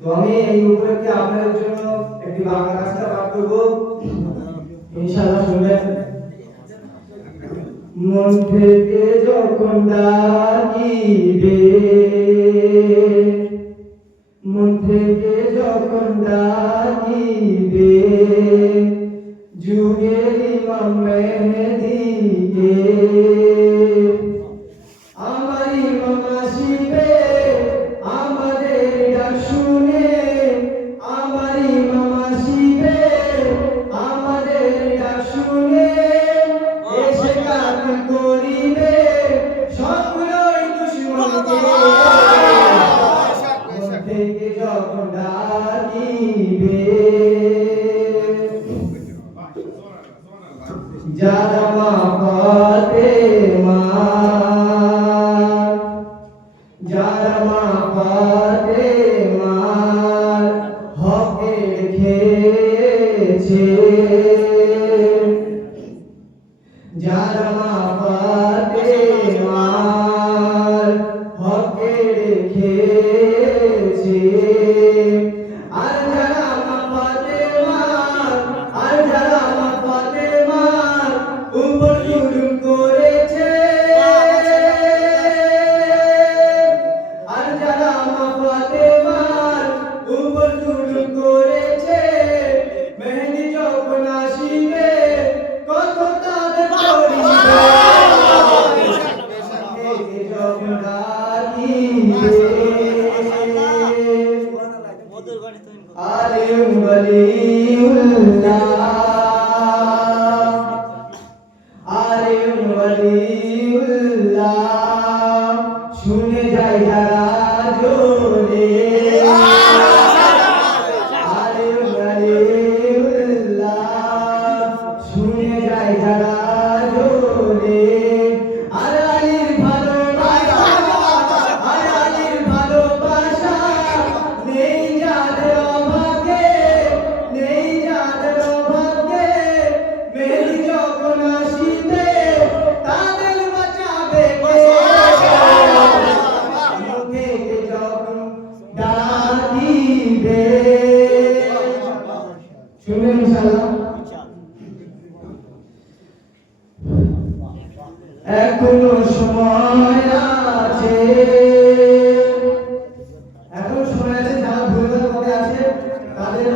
তো আমি এই উপলক্ষে আপনাদের জন্য একটি বাংলা কাজটা পাঠ করব। ইনশাআল্লাহ শুনবেন। মন থেকে যখন ডাকি হইবে عالم ولي الله عالم ولي চলবে ইনশাআল্লাহ এখনও সময় আছে। এখনও সময় আছে যারা ভুলে আছে তাদের